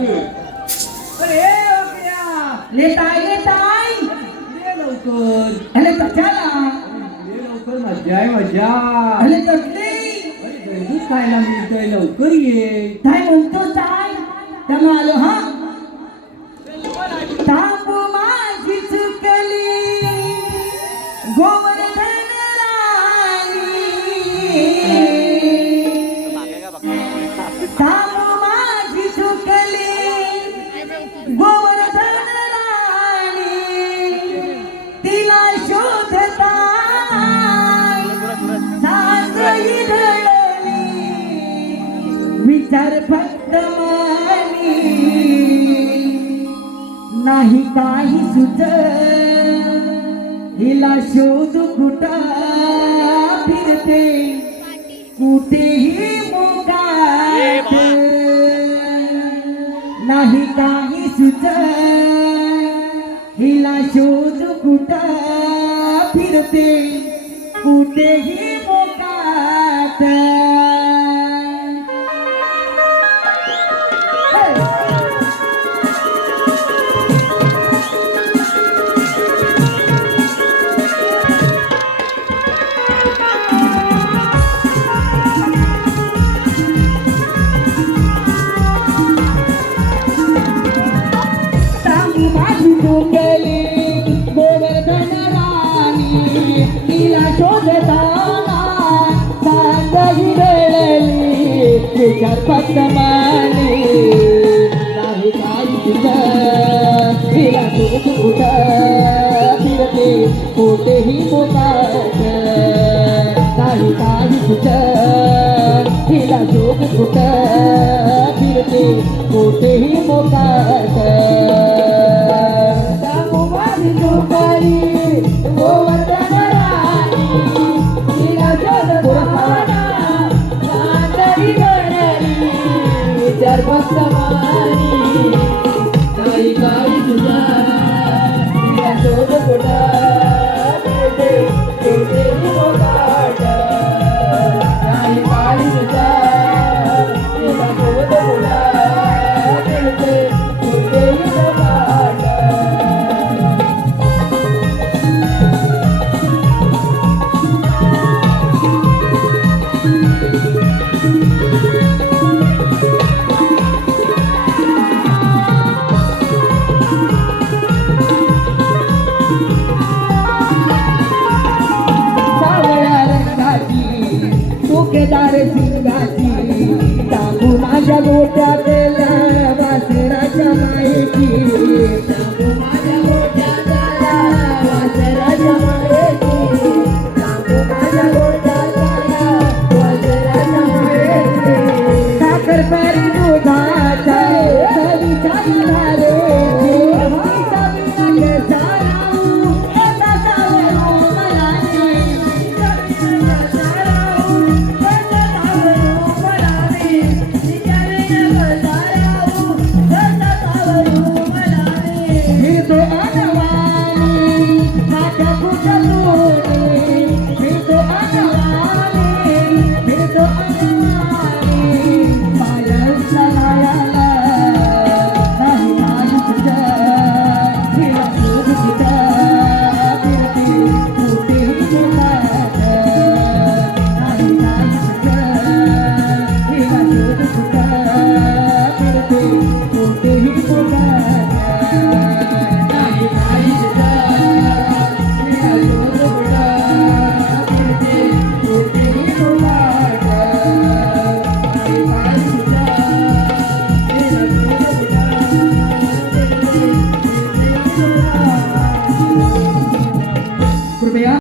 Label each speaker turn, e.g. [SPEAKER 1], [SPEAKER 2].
[SPEAKER 1] अरे अकया
[SPEAKER 2] लेताय
[SPEAKER 1] ये लवकर
[SPEAKER 2] अरे कशाला
[SPEAKER 1] ये लवकर मजा आहे मजा
[SPEAKER 2] अरे कसली
[SPEAKER 1] अरे दूध खायला मिळतंय लवकर ये.
[SPEAKER 2] काय म्हणतो काय त्यामुळे आलो. हा विचार फक्त नाही काही सुच हिला शोध कुठा फिरते? कुठेही शोध कुठा फिरते कुठेही मोकाट तांबू तिला शोधताना फक्त काही कुठ फिरते कोठेही मोकाट कुठ फिरते कोठेही विचार फक्त मानी तुझ्या